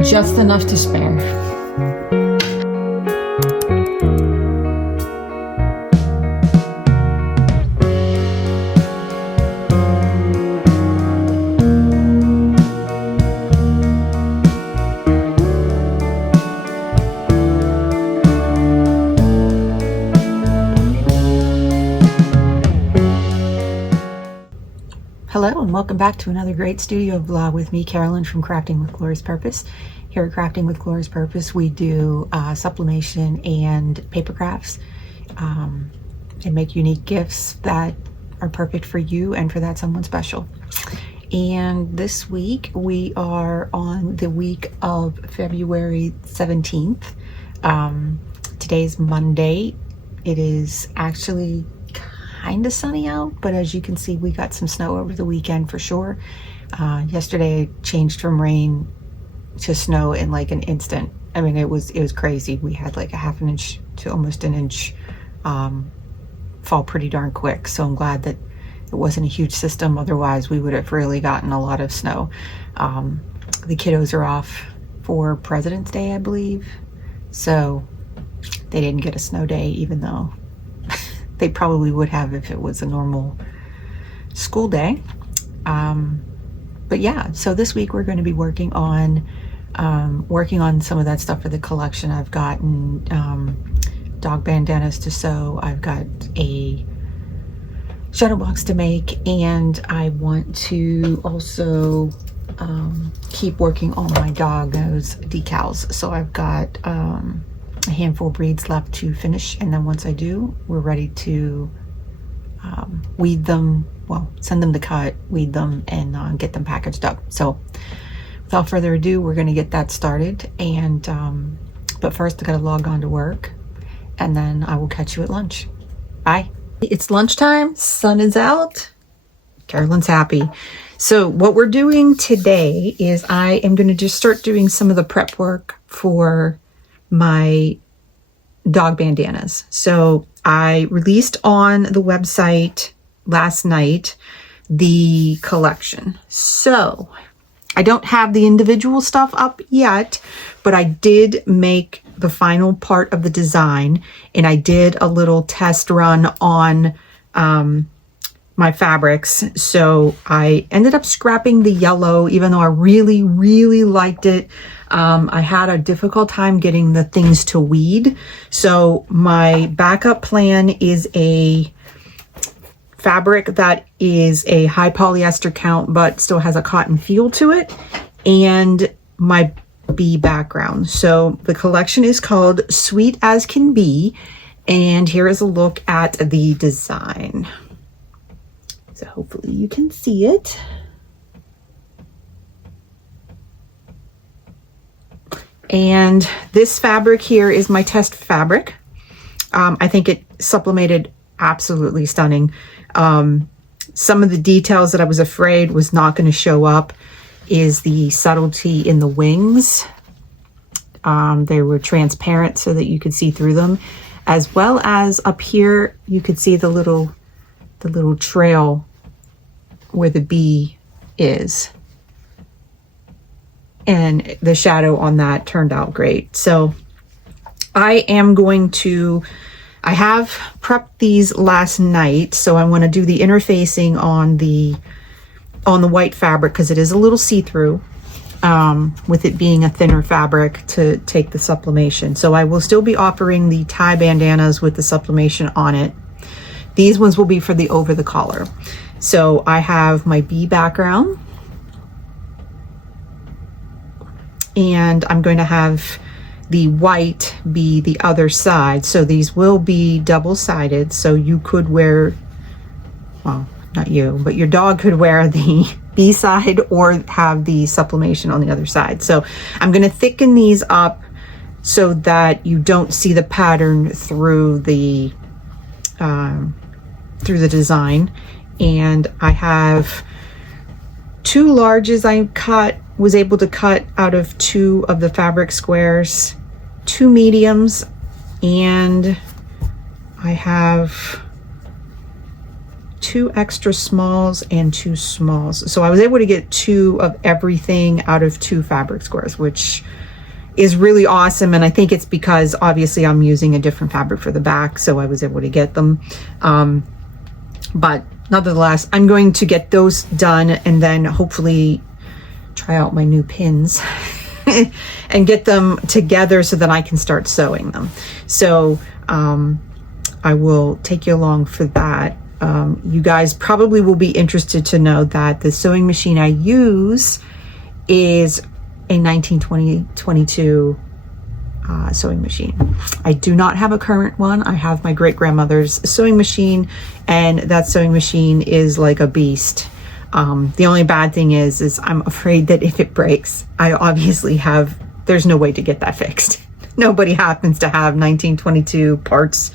and just enough to spare. Hello and welcome back to another great studio vlog with me, Carolyn from Crafting with Glorious Purpose. Here at Crafting with Glorious Purpose, we do sublimation and paper crafts and make unique gifts that are perfect for you and for that someone special. And this week we are on the week of February 17th. Today's Monday. It is actually kind of sunny out, but as you can see, we got some snow over the weekend for sure. Yesterday it changed from rain to snow in like an instant. I mean, it was crazy. We had like a half an inch to almost an inch fall pretty darn quick. So I'm glad that it wasn't a huge system. Otherwise we would have really gotten a lot of snow. The kiddos are off for President's Day, I believe. So they didn't get a snow day, even though they probably would have if it was a normal school day. But yeah, so this week we're going to be working on some of that stuff for the collection. I've gotten dog bandanas to sew. I've got a shadow box to make, and I want to also keep working on my dog's decals. So I've got a handful of beads left to finish, and then once I do, we're ready to weed them, well, send them to cut, weed them, and get them packaged up. So without further ado, we're going to get that started, and but first I gotta log on to work, and then I will catch you at lunch. Bye. It's lunchtime, sun is out, Carolyn's happy. So what we're doing today is I am going to just start doing some of the prep work for my dog bandanas. So I released on the website last night the collection. So I don't have the individual stuff up yet, but I did make the final part of the design, and I did a little test run on my fabrics. So I ended up scrapping the yellow, even though I really, really liked it. I had a difficult time getting the things to weed. So my backup plan is a fabric that is a high polyester count, but still has a cotton feel to it, and my bee background. So the collection is called Sweet as Can Be, and here is a look at the design. So hopefully you can see it. And this fabric here is my test fabric. I think it sublimated absolutely stunning. Some of the details that I was afraid was not going to show up is the subtlety in the wings. They were transparent so that you could see through them, as well as up here you could see the little trail where the bee is, and the shadow on that turned out great. So I have prepped these last night, so I want to do the interfacing on the white fabric because it is a little see-through, with it being a thinner fabric to take the sublimation. So I will still be offering the tie bandanas with the sublimation on it. These ones will be for the over the collar. So I have my bee background, and I'm going to have the white be the other side. So these will be double-sided, so you could wear, well, not you, but your dog could wear the bee side or have the sublimation on the other side. So I'm going to thicken these up so that you don't see the pattern through the design. And I have 2 larges I was able to cut out of 2 of the fabric squares, 2 mediums, and I have 2 extra smalls and 2 smalls. So I was able to get 2 of everything out of 2 fabric squares, which is really awesome. And I think it's because obviously I'm using a different fabric for the back, so I was able to get them. But nonetheless, I'm going to get those done and then hopefully try out my new pins and get them together so that I can start sewing them. So I will take you along for that. You guys probably will be interested to know that the sewing machine I use is a 1922 sewing machine. I do not have a current one. I have my great-grandmother's sewing machine, and that sewing machine is like a beast. The only bad thing is I'm afraid that if it breaks, I obviously there's no way to get that fixed. Nobody happens to have 1922 parts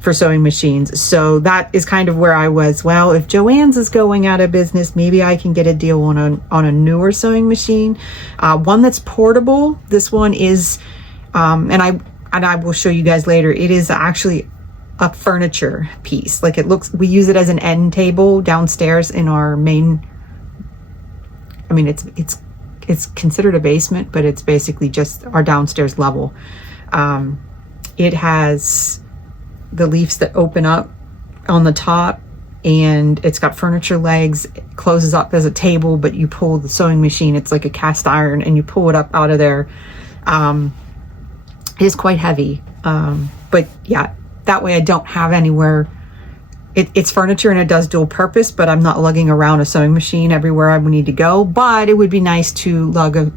for sewing machines. So that is kind of where I was. Well, if Joann's is going out of business, maybe I can get a deal on a newer sewing machine, one that's portable. This one is, and I will show you guys later. It is actually a furniture piece. Like it looks, we use it as an end table downstairs in our main. I mean, it's considered a basement, but it's basically just our downstairs level. It has the leaves that open up on the top, and it's got furniture legs. It closes up as a table, but you pull the sewing machine, it's like a cast iron, and you pull it up out of there. It is quite heavy, but yeah, that way I don't have anywhere. It's furniture and it does dual purpose, but I'm not lugging around a sewing machine everywhere I would need to go. But it would be nice to lug a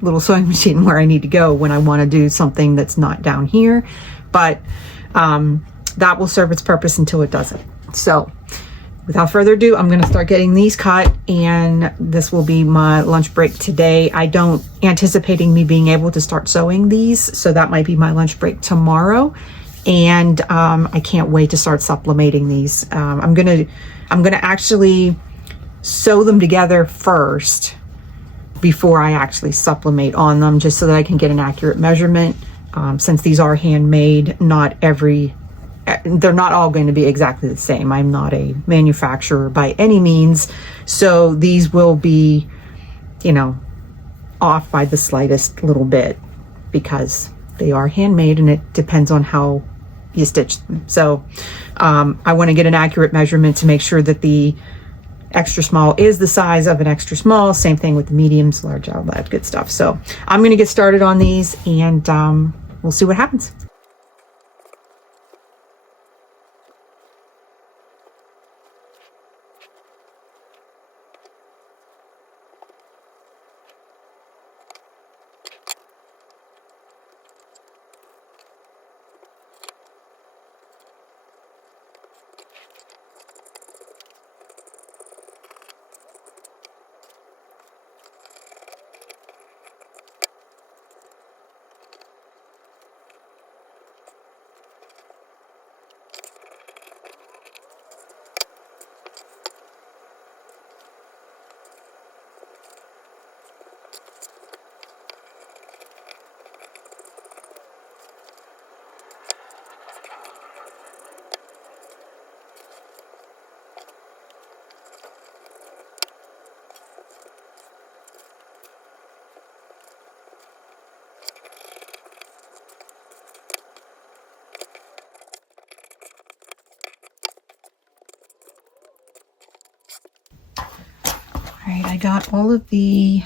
little sewing machine where I need to go when I want to do something that's not down here. But that will serve its purpose until it doesn't. So without further ado, I'm going to start getting these cut, and this will be my lunch break today. I don't anticipating me being able to start sewing these, so that might be my lunch break tomorrow. And I can't wait to start sublimating these. I'm gonna actually sew them together first before I actually sublimate on them, just so that I can get an accurate measurement. Since these are handmade, they're not all going to be exactly the same. I'm not a manufacturer by any means, so these will be, off by the slightest little bit because they are handmade and it depends on how you stitch them. So I want to get an accurate measurement to make sure that the extra small is the size of an extra small. Same thing with the mediums, large, all that good stuff. So I'm going to get started on these, and we'll see what happens. All right, I got all of the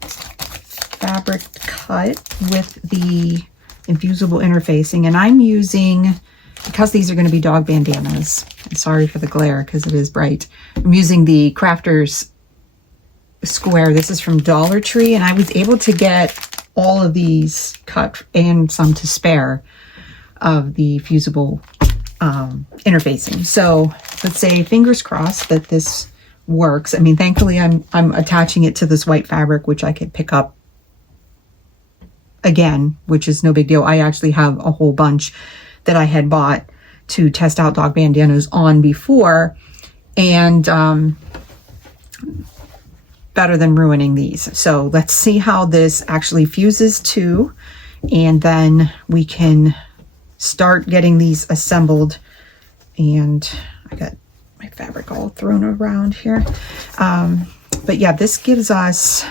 fabric cut with the infusible interfacing, and I'm using, because these are going to be dog bandanas, I'm sorry for the glare because it is bright, I'm using the Crafters square. This is from Dollar Tree, and I was able to get all of these cut and some to spare of the fusible interfacing. So let's say fingers crossed that this works. I mean, thankfully I'm attaching it to this white fabric, which I could pick up again, which is no big deal. I actually have a whole bunch that I had bought to test out dog bandanas on before, and better than ruining these. So let's see how this actually fuses to, and then we can start getting these assembled and I got my fabric all thrown around here. But yeah, this gives us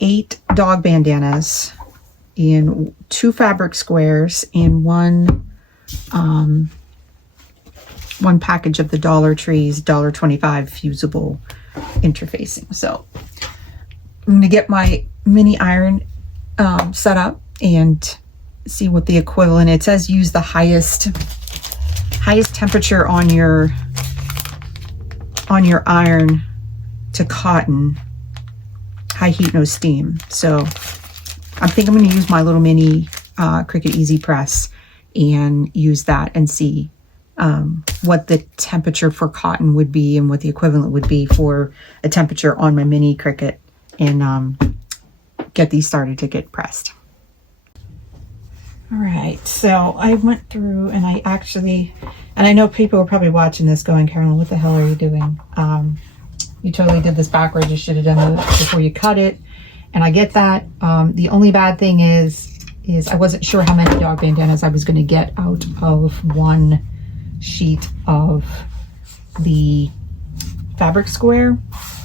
8 dog bandanas in 2 fabric squares and one package of the Dollar Tree's $1.25 fusible interfacing. So I'm going to get my mini iron set up and see what the equivalent. It says use the highest temperature on your iron to cotton, high heat, no steam. So I think I'm going to use my little mini Cricut Easy Press and use that and see what the temperature for cotton would be and what the equivalent would be for a temperature on my mini Cricut, and get these started to get pressed. All right, so I went through and I know people are probably watching this going, Carolyn, what the hell are you doing? You totally did this backwards. You should have done it before you cut it. And I get that. The only bad thing is I wasn't sure how many dog bandanas I was going to get out of one sheet of the fabric square,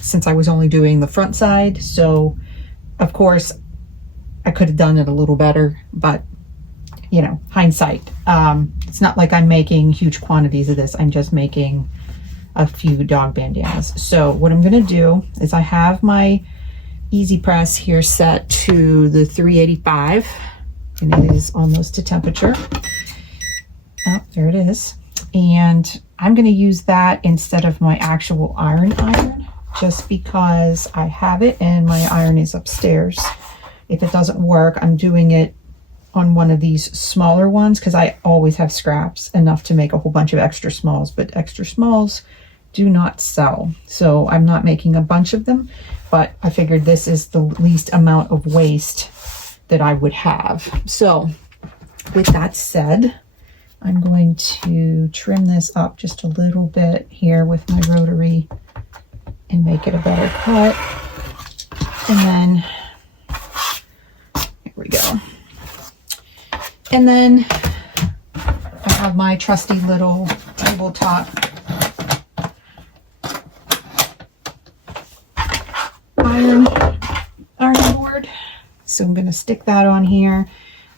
since I was only doing the front side. So of course I could have done it a little better, but you know, hindsight. It's not like I'm making huge quantities of this. I'm just making a few dog bandanas. So what I'm going to do is I have my Easy Press here set to the 385, and it is almost to temperature. Oh, there it is. And I'm going to use that instead of my actual iron, just because I have it and my iron is upstairs. If it doesn't work, I'm doing it on one of these smaller ones because I always have scraps enough to make a whole bunch of extra smalls, but extra smalls do not sell. So I'm not making a bunch of them, but I figured this is the least amount of waste that I would have. So with that said, I'm going to trim this up just a little bit here with my rotary and make it a better cut. And then, here we go. And then I have my trusty little tabletop iron board. So I'm going to stick that on here.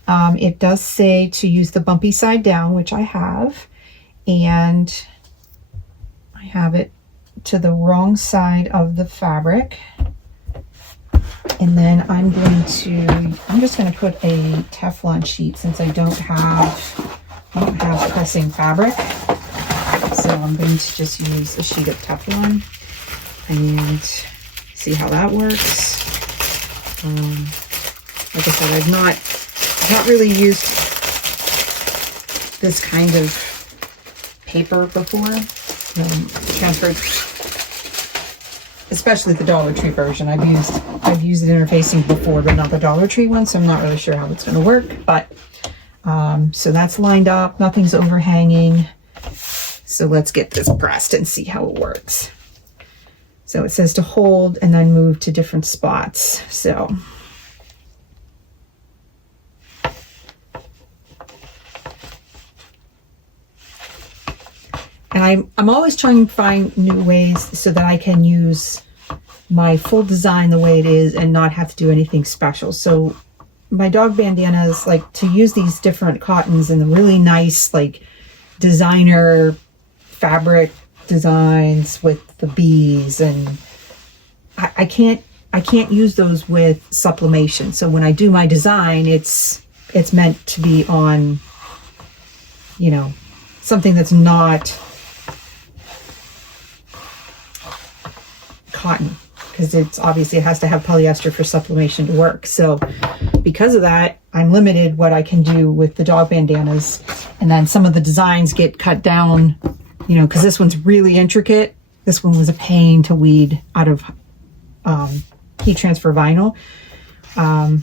It does say to use the bumpy side down, which I have, and I have it to the wrong side of the fabric. And then I'm just going to put a Teflon sheet since I don't have pressing fabric. So I'm going to just use a sheet of Teflon and see how that works. Like I said, I've not really used this kind of paper before. Transferred, especially the Dollar Tree version. I've used the interfacing before, but not the Dollar Tree one, so I'm not really sure how it's going to work. But so that's lined up, nothing's overhanging. So let's get this pressed and see how it works. So it says to hold and then move to different spots. So and I'm always trying to find new ways so that I can use my full design the way it is and not have to do anything special. So my dog bandanas, like to use these different cottons and the really nice like designer fabric designs with the bees, and I can't use those with sublimation. So when I do my design, it's meant to be on, you know, something that's not cotton, because it's obviously it has to have polyester for sublimation to work. So because of that, I'm limited what I can do with the dog bandanas. And then some of the designs get cut down, you know, because this one's really intricate. This one was a pain to weed out of heat transfer vinyl. Oh,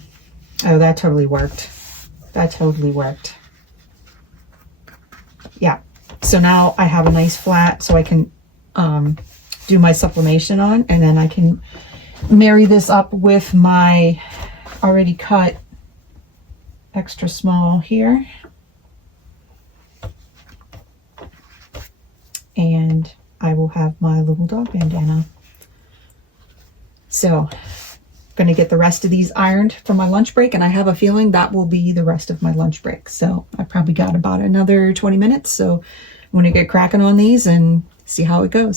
that totally worked. That totally worked. Yeah. So now I have a nice flat so I can do my sublimation on, and then I can marry this up with my already cut extra small here. and I will have my little dog bandana. So going to get the rest of these ironed for my lunch break, and I have a feeling that will be the rest of my lunch break. So I probably got about another 20 minutes. So I'm going to get cracking on these and see how it goes.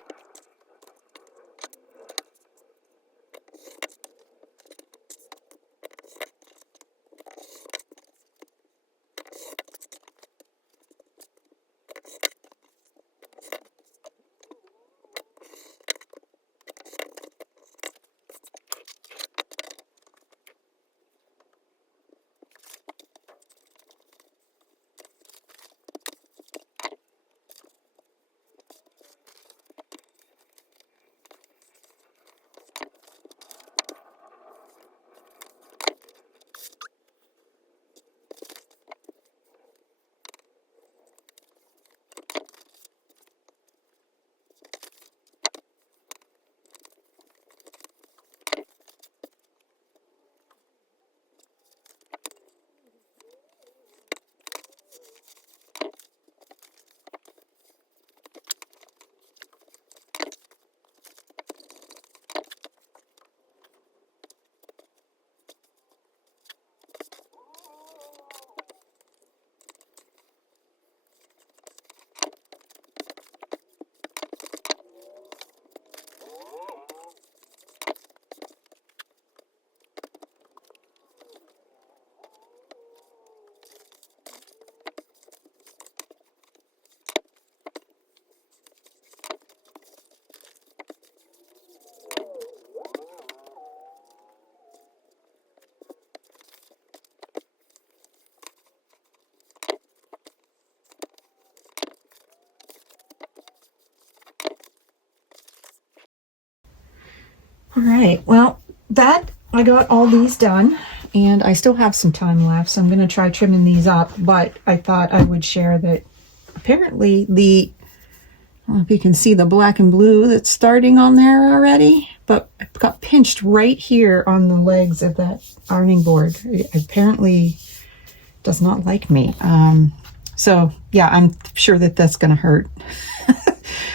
All right, well, I got all these done, and I still have some time left, so I'm going to try trimming these up, but I thought I would share that apparently I don't know if you can see the black and blue that's starting on there already, but it got pinched right here on the legs of that ironing board. It apparently does not like me. So yeah, I'm sure that that's going to hurt.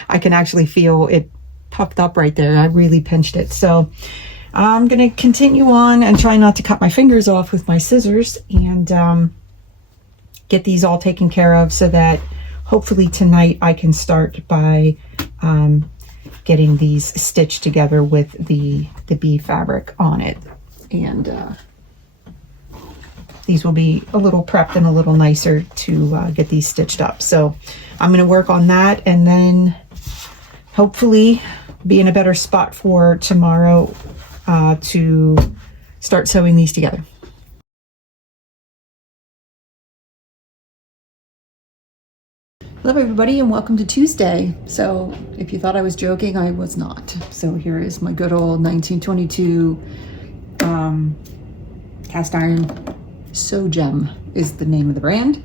I can actually feel it puffed up right there. I really pinched it. So I'm going to continue on and try not to cut my fingers off with my scissors and get these all taken care of so that hopefully tonight I can start by getting these stitched together with the bee fabric on it. And these will be a little prepped and a little nicer to get these stitched up. So I'm going to work on that and then hopefully be in a better spot for tomorrow to start sewing these together. Hello everybody and welcome to Tuesday. So if you thought I was joking, I was not. So here is my good old 1922 cast iron Sew Gem is the name of the brand.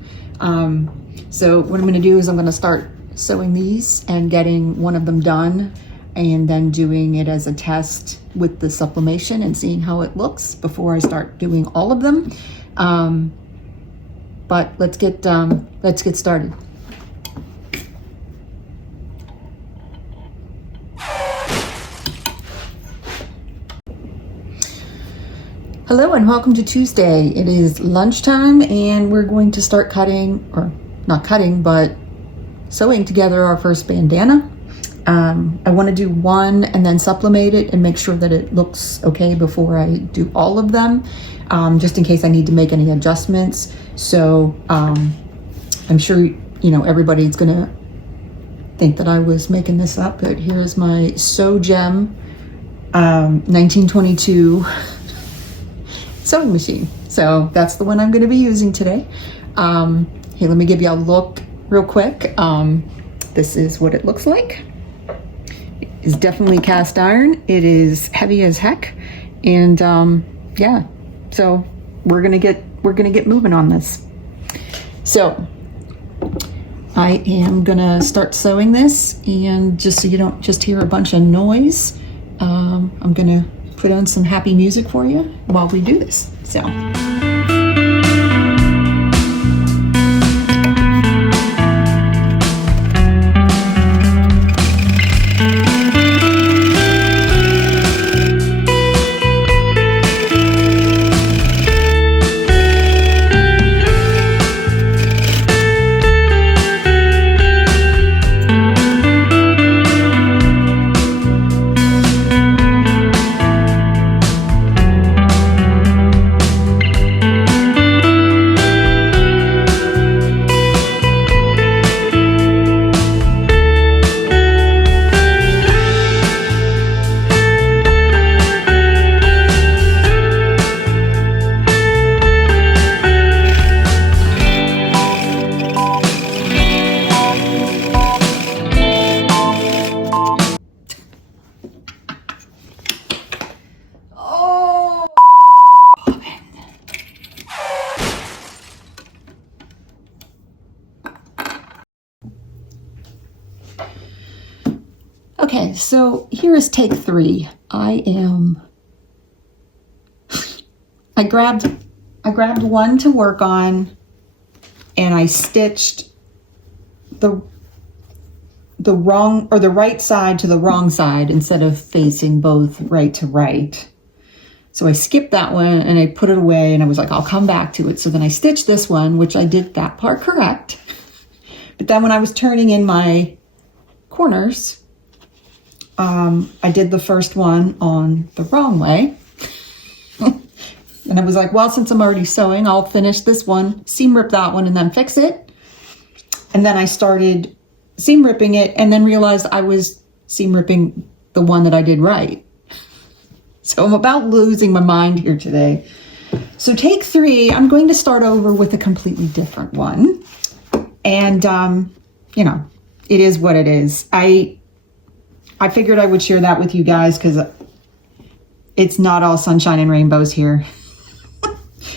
So what I'm going to do is I'm going to start sewing these and getting one of them done and then doing it as a test with the sublimation and seeing how it looks before I start doing all of them. But let's get started. Hello and welcome to Tuesday. It is lunchtime and we're going to start cutting, or not cutting, but sewing together our first bandana. I want to do one and then sublimate it and make sure that it looks okay before I do all of them, just in case I need to make any adjustments. So I'm sure everybody's gonna think that I was making this up, but here's my Sew Gem 1922 sewing machine. So that's the one I'm going to be using today. Here, let me give you a look real quick. This is what it looks like. It is definitely cast iron. It is heavy as heck, and yeah. So we're gonna get moving on this. So I am gonna start sewing this, and just so you don't just hear a bunch of noise, I'm gonna put on some happy music for you while we do this. So. Okay, so here is take 3. I grabbed one to work on, and I stitched the wrong, or the right side to the wrong side instead of facing both right to right. So I skipped that one and I put it away, and I was like, I'll come back to it. So then I stitched this one, which I did that part correct. But then when I was turning in my corners, I did the first one on the wrong way. And I was like, well, since I'm already sewing, I'll finish this one, seam rip that one, and then fix it. And then I started seam ripping it, and then realized I was seam ripping the one that I did right. So I'm about losing my mind here today. So take 3, I'm going to start over with a completely different one. And, you know, it is what it is. I figured I would share that with you guys because it's not all sunshine and rainbows here.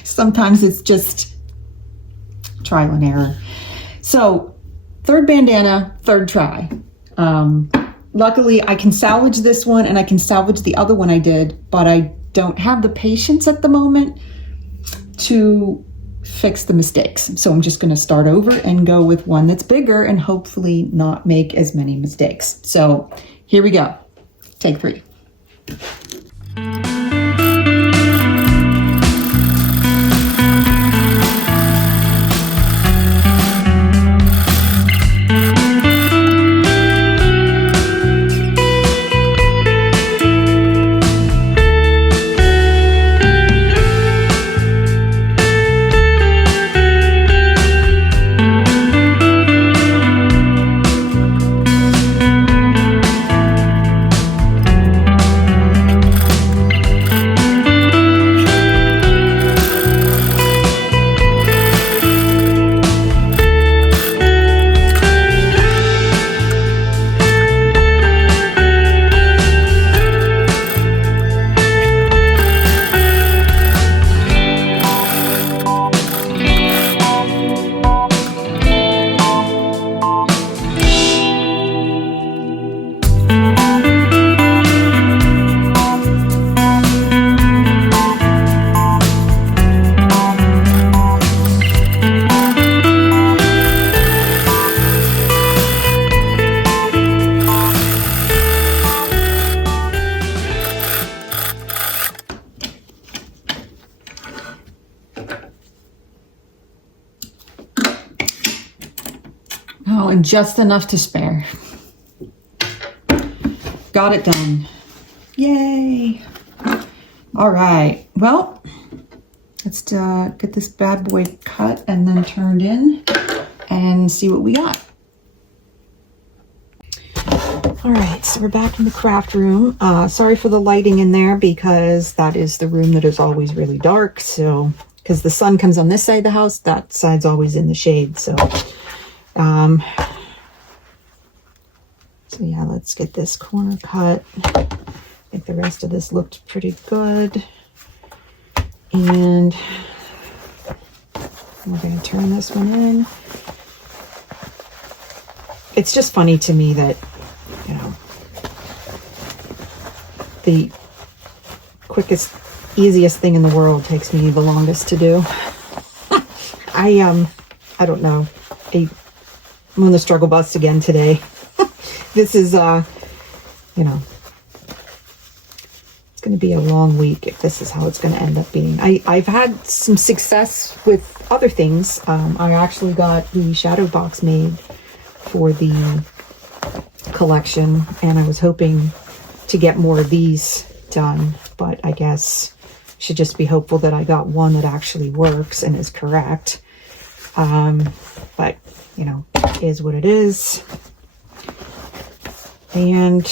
Sometimes it's just trial and error. So 3rd bandana, 3rd try. Luckily I can salvage this one and I can salvage the other one I did, but I don't have the patience at the moment to fix the mistakes. So I'm just going to start over and go with one that's bigger and hopefully not make as many mistakes. So here we go. Take 3. Oh, and just enough to spare. Got it done. Yay. All right. Well, let's get this bad boy cut and then turned in and see what we got. All right, so we're back in the craft room. Sorry for the lighting in there because that is the room that is always really dark. So, because the sun comes on this side of the house, that side's always in the shade. So yeah, let's get this corner cut. I think the rest of this looked pretty good. And we're going to turn this one in. It's just funny to me that, you know, the quickest, easiest thing in the world takes me the longest to do. I don't know. I'm on the struggle bus again today. This is, you know, it's going to be a long week if this is how it's going to end up being. I've had some success with other things. I actually got the shadow box made for the collection, and I was hoping to get more of these done, but I guess should just be hopeful that I got one that actually works and is correct. But, you know, is what it is. And,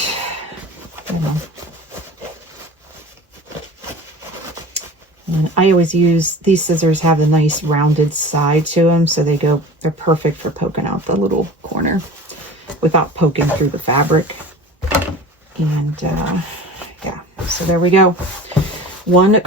you know, and I always use, these scissors have a nice rounded side to them, so they're perfect for poking out the little corner without poking through the fabric. And, yeah, so there we go. One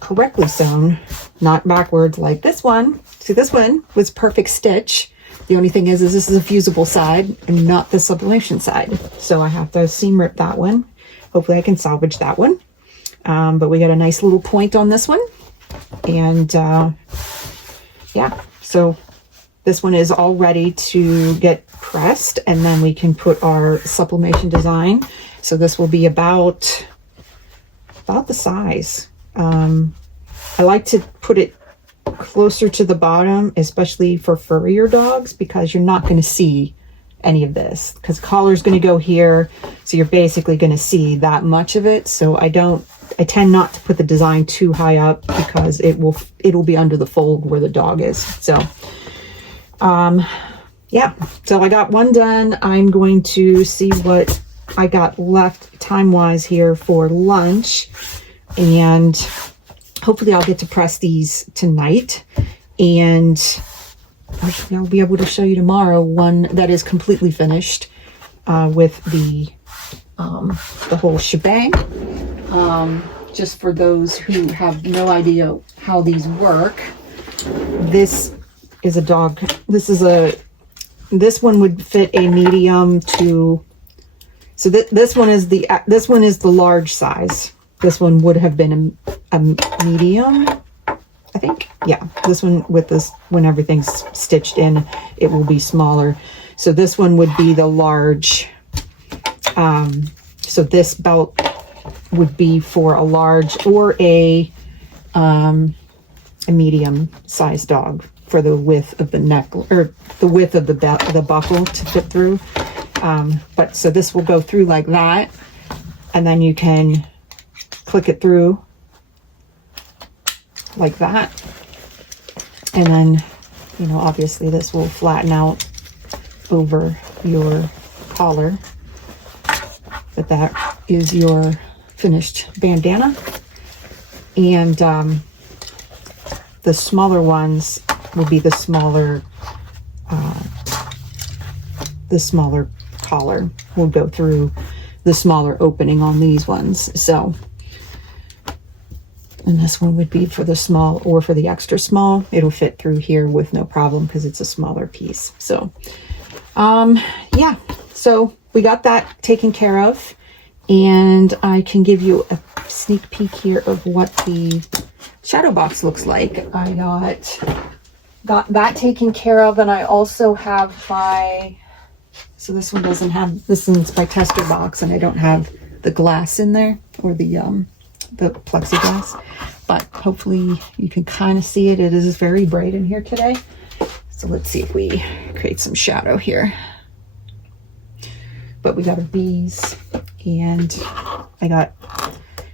correctly sewn, not backwards like this one. See, this one was perfect stitch, The only thing is this is a fusible side and not the sublimation side. So I have to seam rip that one. Hopefully I can salvage that one. But we got a nice little point on this one. And yeah, so this one is all ready to get pressed, and then we can put our sublimation design. So this will be about the size. I like to put it closer to the bottom, especially for furrier dogs, because you're not going to see any of this, because collar is going to go here, so you're basically going to see that much of it. So I tend not to put the design too high up, because it'll be under the fold where the dog is. So yeah, so I got one done. I'm going to see what I got left time-wise here for lunch, and hopefully I'll get to press these tonight, and I'll be able to show you tomorrow one that is completely finished with the whole shebang. Just for those who have no idea how these work, this is a dog. This one would fit a medium to. So this one is the large size. This one would have been a medium, I think. Yeah, this one with this, when everything's stitched in, it will be smaller. So this one would be the large. So this belt would be for a large or a medium sized dog, for the width of the neck, or the width of the buckle to fit through. But so this will go through like that, and then you can click it through like that, and then, you know, obviously this will flatten out over your collar. But that is your finished bandana. And the smaller ones will be the smaller collar will go through the smaller opening on these ones. So, and this one would be for the small or for the extra small. It'll fit through here with no problem, because it's a smaller piece. So yeah, so we got that taken care of, and I can give you a sneak peek here of what the shadow box looks like. I got that taken care of, and I also have so this one doesn't have, this one's my tester box, and I don't have the glass in there, or the plexiglass, but hopefully you can kind of see it. It is very bright in here today. So let's see if we create some shadow here. But we got a bees, and I got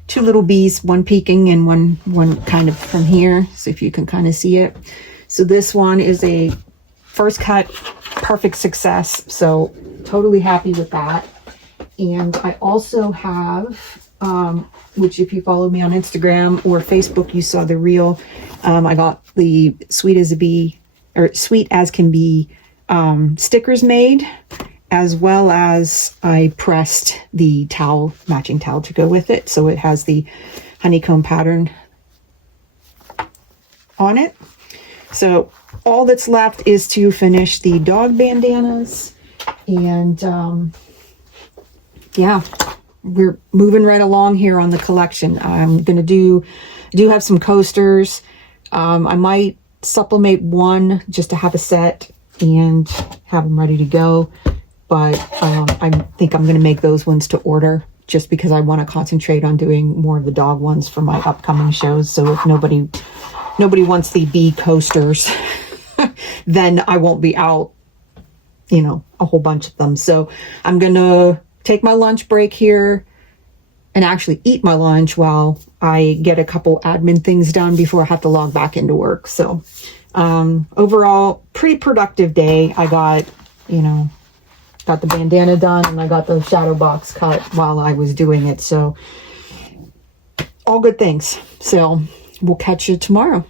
two little bees, one peeking and one kind of from here. So if you can kind of see it. So this one is a first cut, perfect success. So totally happy with that. And I also have, which if you follow me on Instagram or Facebook, you saw the reel. I got the Sweet as Can Be stickers made, as well as I pressed the matching towel to go with it. So it has the honeycomb pattern on it. So all that's left is to finish the dog bandanas, and yeah, we're moving right along here on the collection. I'm gonna do have some coasters. I might supplement one just to have a set and have them ready to go, but I think I'm gonna make those ones to order, just because I want to concentrate on doing more of the dog ones for my upcoming shows. So if nobody wants the bee coasters, then I won't be out, you know, a whole bunch of them. So I'm gonna take my lunch break here and actually eat my lunch while I get a couple admin things done before I have to log back into work. So overall, pretty productive day. I got the bandana done, and I got the shadow box cut while I was doing it. So all good things. So we'll catch you tomorrow.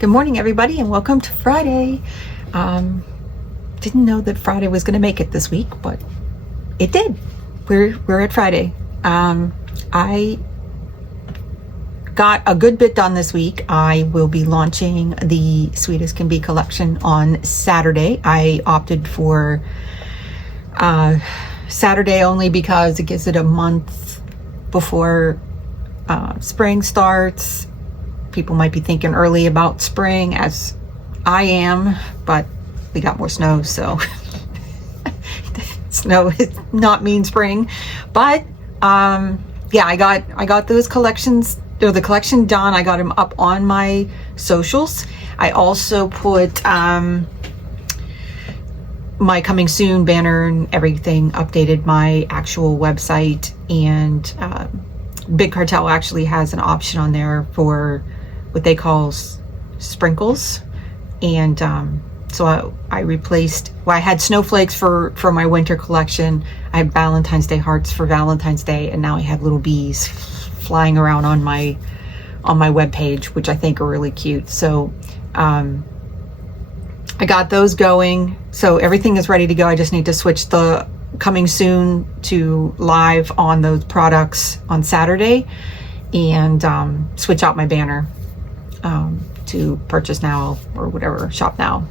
Good morning, everybody, and welcome to Friday. Didn't know that Friday was going to make it this week, but it did. We're at Friday. I got a good bit done this week. I will be launching the Sweet as Can Be collection on Saturday. I opted for Saturday only because it gives it a month before spring starts. People might be thinking early about spring, as I am, but we got more snow, so snow does not mean spring. But yeah, I got those collections, or the collection done. I got them up on my socials. I also put my coming soon banner and everything, updated my actual website, and Big Cartel actually has an option on there for what they call sprinkles. And so I replaced, well, I had snowflakes for my winter collection. I had Valentine's Day hearts for Valentine's Day, and now I have little bees flying around on my webpage, which I think are really cute. So I got those going, so everything is ready to go. I just need to switch the coming soon to live on those products on Saturday, and switch out my banner to purchase now or whatever, shop now,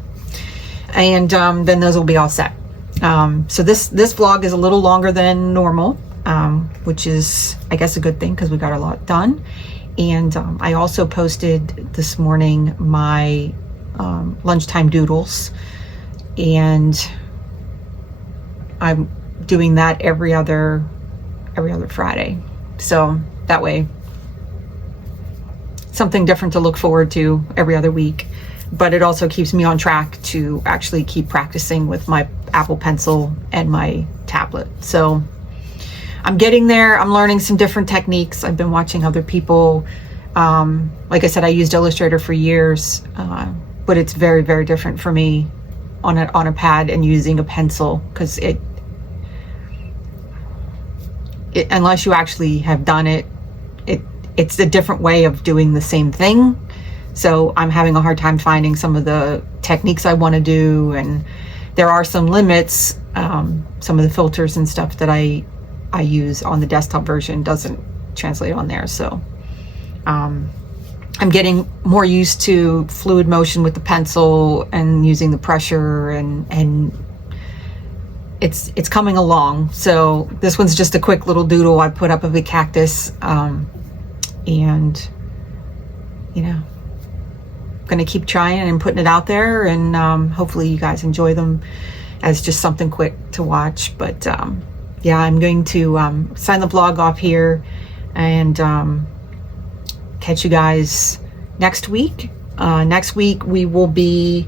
and then those will be all set. So this vlog is a little longer than normal, which is, I guess, a good thing because we got a lot done. And I also posted this morning my lunchtime doodles, and I'm doing that every other Friday, so that way something different to look forward to every other week. But it also keeps me on track to actually keep practicing with my Apple Pencil and my tablet. So I'm getting there. I'm learning some different techniques. I've been watching other people. Like I said, I used Illustrator for years, but it's very, very different for me on a pad and using a pencil, because it unless you actually have done it, it's a different way of doing the same thing. So I'm having a hard time finding some of the techniques I want to do, and there are some limits. Some of the filters and stuff that I use on the desktop version doesn't translate on there. So I'm getting more used to fluid motion with the pencil and using the pressure, and it's coming along. So this one's just a quick little doodle I put up of a cactus, and you know, gonna keep trying and putting it out there, and hopefully you guys enjoy them as just something quick to watch. But yeah, I'm going to sign the vlog off here, and catch you guys next week. Next week we will be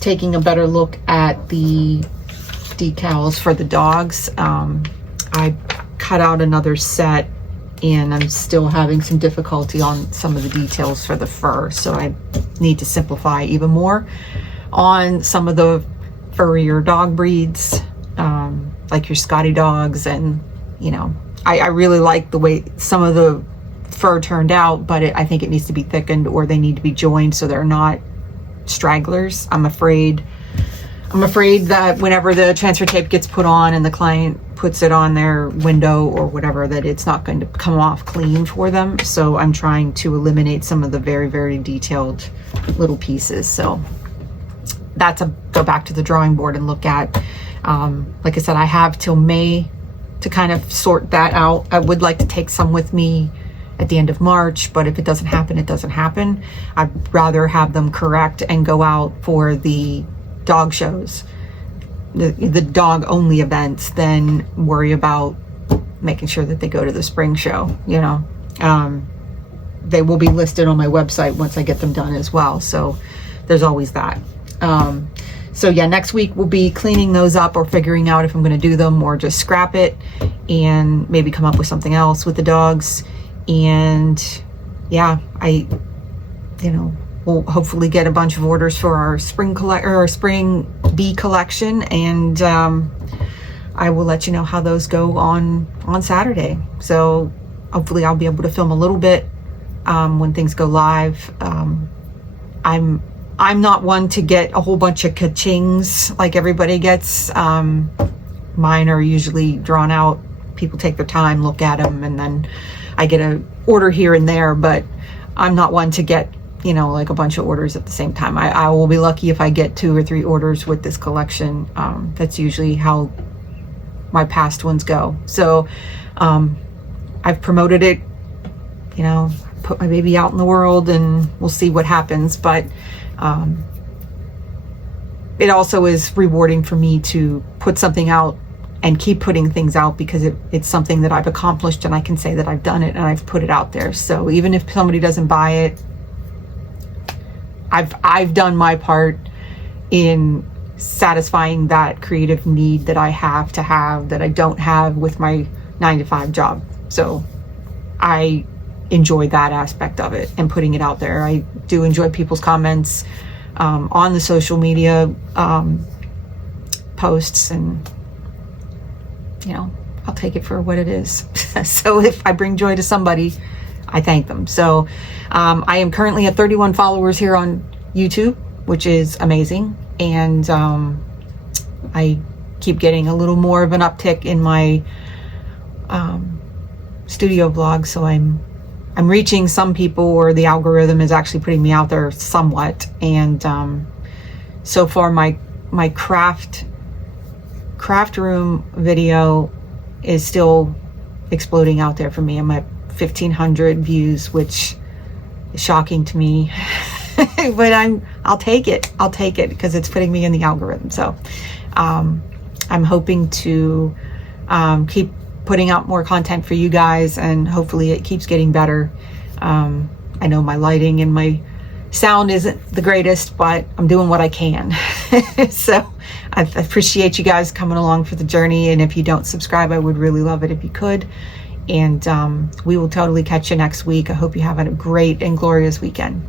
taking a better look at the decals for the dogs. I cut out another set, and I'm still having some difficulty on some of the details for the fur, so I need to simplify even more on some of the furrier dog breeds, like your Scotty dogs. And you know, I really like the way some of the fur turned out, but I think it needs to be thickened, or they need to be joined so they're not stragglers. I'm afraid that whenever the transfer tape gets put on and the client puts it on their window or whatever, that it's not going to come off clean for them. So I'm trying to eliminate some of the very, very detailed little pieces. So that's a go back to the drawing board and look at. Like I said, I have till May to kind of sort that out. I would like to take some with me at the end of March, but if it doesn't happen, it doesn't happen. I'd rather have them correct and go out for the dog shows, the dog only events, than worry about making sure that they go to the spring show. You know, they will be listed on my website once I get them done as well, so there's always that. So yeah, next week we'll be cleaning those up, or figuring out if I'm going to do them or just scrap it and maybe come up with something else with the dogs. And yeah, we'll hopefully get a bunch of orders for our spring bee collection, and I will let you know how those go on Saturday. So hopefully I'll be able to film a little bit when things go live. I'm not one to get a whole bunch of ka-chings like everybody gets. Mine are usually drawn out. People take their time, look at them, and then I get a order here and there, but I'm not one to get, you know, like a bunch of orders at the same time. I will be lucky if I get 2 or 3 orders with this collection. That's usually how my past ones go. So I've promoted it, you know, put my baby out in the world, and we'll see what happens. But it also is rewarding for me to put something out and keep putting things out, because it's something that I've accomplished, and I can say that I've done it and I've put it out there. So even if somebody doesn't buy it, I've done my part in satisfying that creative need that I have to have, that I don't have with my 9-to-5 job. So I enjoy that aspect of it and putting it out there. I do enjoy people's comments on the social media posts, and you know, I'll take it for what it is. So if I bring joy to somebody, I thank them. So I am currently at 31 followers here on YouTube, which is amazing. And I keep getting a little more of an uptick in my studio vlog. So I'm reaching some people, or the algorithm is actually putting me out there somewhat. And so far my craft room video is still exploding out there for me. I'm at 1,500 views, which is shocking to me. But I'll take it because it's putting me in the algorithm. So I'm hoping to keep putting out more content for you guys, and hopefully it keeps getting better. I know my lighting and my sound isn't the greatest, but I'm doing what I can. So I appreciate you guys coming along for the journey, and if you don't subscribe, I would really love it if you could. And we will totally catch you next week. I hope you have a great and glorious weekend.